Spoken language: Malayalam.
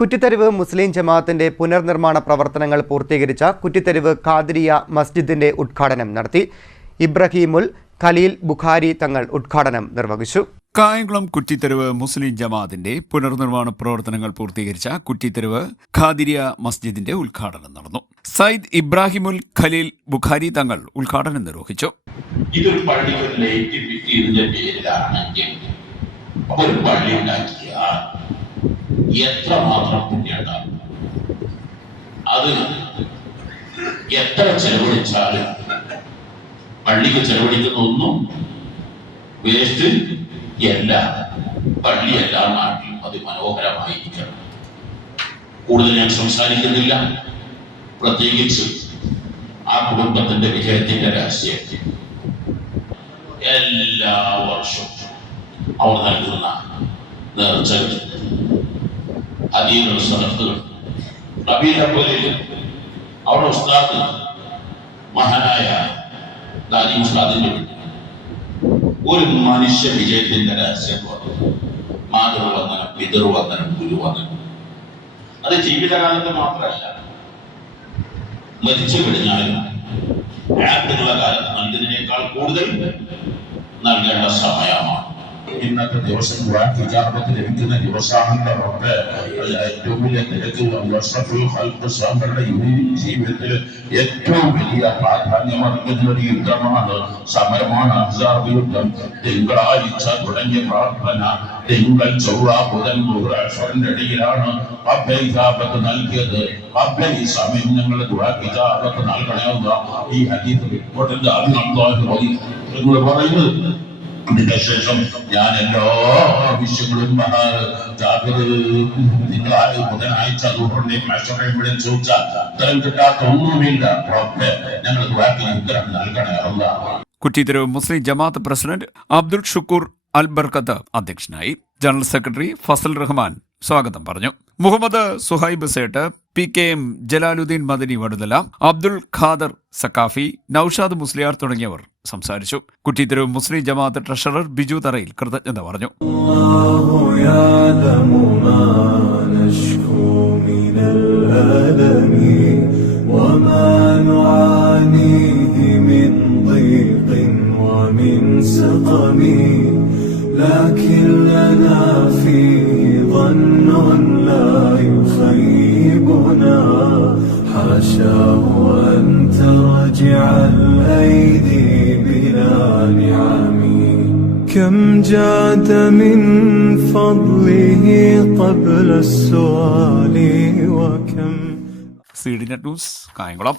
കുറ്റിത്തെരുവ് മുസ്ലിം ജമാഅത്തിന്റെ പുനർനിർമ്മാണ പ്രവർത്തനങ്ങൾ പൂർത്തീകരിച്ച കുറ്റിത്തെരുവ് ഖാദിരിയ മസ്ജിദിന്റെ ഉദ്ഘാടനം നടത്തി. ഇബ്രാഹിമുൽ ഖലീൽ ബുഖാരി തങ്ങൾ ഉദ്ഘാടനം നിർവഹിച്ചു. കായംകുളം കുറ്റിത്തെരുവ് മുസ്ലിം ജമാഅത്തിന്റെ പുനർനിർമ്മാണ പ്രവർത്തനങ്ങൾ പൂർത്തീകരിച്ച കുറ്റിത്തെരുവ് ഖാദിരിയ മസ്ജിദിന്റെ ഉദ്ഘാടനം നടന്നു. സയ്യിദ് ഇബ്രാഹിമുൽ ഖലീൽ ബുഖാരി തങ്ങൾ ഉദ്ഘാടനം നിർവഹിച്ചു. ഇതൊരു പള്ളിക്ക് ലൈറ്റ് ഫിറ്റ് ചെയ്തതിന്റെ പേരിലാണെങ്കിൽ ഒരു പള്ളി ഉണ്ടാക്കിയാൽ എത്രമാത്രം പുണ്യമുണ്ടാകും. അത് എത്ര ചെലവഴിച്ചാലും പള്ളിക്ക് ചെലവഴിക്കുന്ന ഒന്നും വേസ്റ്റ് എല്ലാ പള്ളി എല്ലാ നാട്ടിലും അതിമനോഹരമായിരിക്കണം. കൂടുതൽ ഞാൻ സംസാരിക്കുന്നില്ല. പ്രത്യേകിച്ച് ആ കുടുംബത്തിന്റെ വിജയത്തിന്റെ രഹസ്യം എല്ലാ വർഷവും അവർ നൽകുന്ന നേർച്ചകൾ, അതീവ സദസ്സുകൾ, റബീഉൽ അവരുടെ ഉസ്താദ് മഹാനായ ദാനി ഉസ്താദിന്റെ ഒരു മനുഷ്യ വിജയത്തിന്റെ രഹസ്യം മാതൃവന്ദനം, പിതൃവന്ദനം, ഗുരുവന്ദനം. അത് ജീവിതകാലത്ത് മാത്രമല്ല, മരിച്ചു കഴിഞ്ഞാലും ആത്മീയ കാലത്ത് നൽകുന്നതിനേക്കാൾ കൂടുതൽ നൽകേണ്ട സമയമാണ്. ഇന്നത്തെ ദിവസം ഹിജാബത്ത് ലഭിക്കുന്ന ദിവസങ്ങളുടെ ഏറ്റവും വലിയ നിരക്കിൽ ജീവിതത്തിൽ ഏറ്റവും വലിയ പ്രാധാന്യം അറിയുന്ന ഒരു യുദ്ധമാണ്, സമരമാണ് അഹ്സാബ് യുദ്ധം. തിങ്കളാഴ്ച തുടങ്ങിയ പ്രാർത്ഥന തിങ്കൾ, ചൊവ്വ, ബുധൻ, ബുധന്റെ ഇടയിലാണ് ഹിജാബത്ത് നൽകിയത്. ഈ സമയം ഞങ്ങൾ ഹിജാബത്ത് നൽകണമെന്ന ഈ ഹദീസ് റിപ്പോർട്ടിന്റെ നിങ്ങൾ പറയുന്നത്. ഇതിന്റെ ശേഷം ഞാൻ എല്ലാ വിഷയങ്ങളും നിങ്ങളായ ബുധനാഴ്ച അതുകൊണ്ടും ചോദിച്ചാൽ ഉത്തരം കിട്ടാത്ത ഒന്നുമില്ല. ഞങ്ങൾ ഉത്തരം നൽകണമല്ല. കുറ്റിത്തെരുവ് മുസ്ലിം ജമാഅത്ത് പ്രസിഡന്റ് അബ്ദുൾ ഷുക്കൂർ അൽ ബർക്കത്ത് അധ്യക്ഷനായി. ജനറൽ സെക്രട്ടറി ഫസൽ റഹ്മാൻ സ്വാഗതം പറഞ്ഞു. മുഹമ്മദ് സുഹൈബ് സേട്ട്, PKM ജലാലുദ്ദീൻ മദനി വടുതല, അബ്ദുൾ ഖാദർ സക്കാഫി, നൌഷാദ് മുസ്ലിയാർ തുടങ്ങിയവർ സംസാരിച്ചു. കുറ്റിത്തെരുവ് മുസ്ലിം ജമാഅത്ത് ട്രഷറർ ബിജു തറയിൽ കൃതജ്ഞത പറഞ്ഞു. لكن لنا فيه ظن لا يخيبنا حاشاه أن ترجع الأيدي بلا نعم كم جاد من فضله قبل السؤال وكم CD Net News കായംകുളം.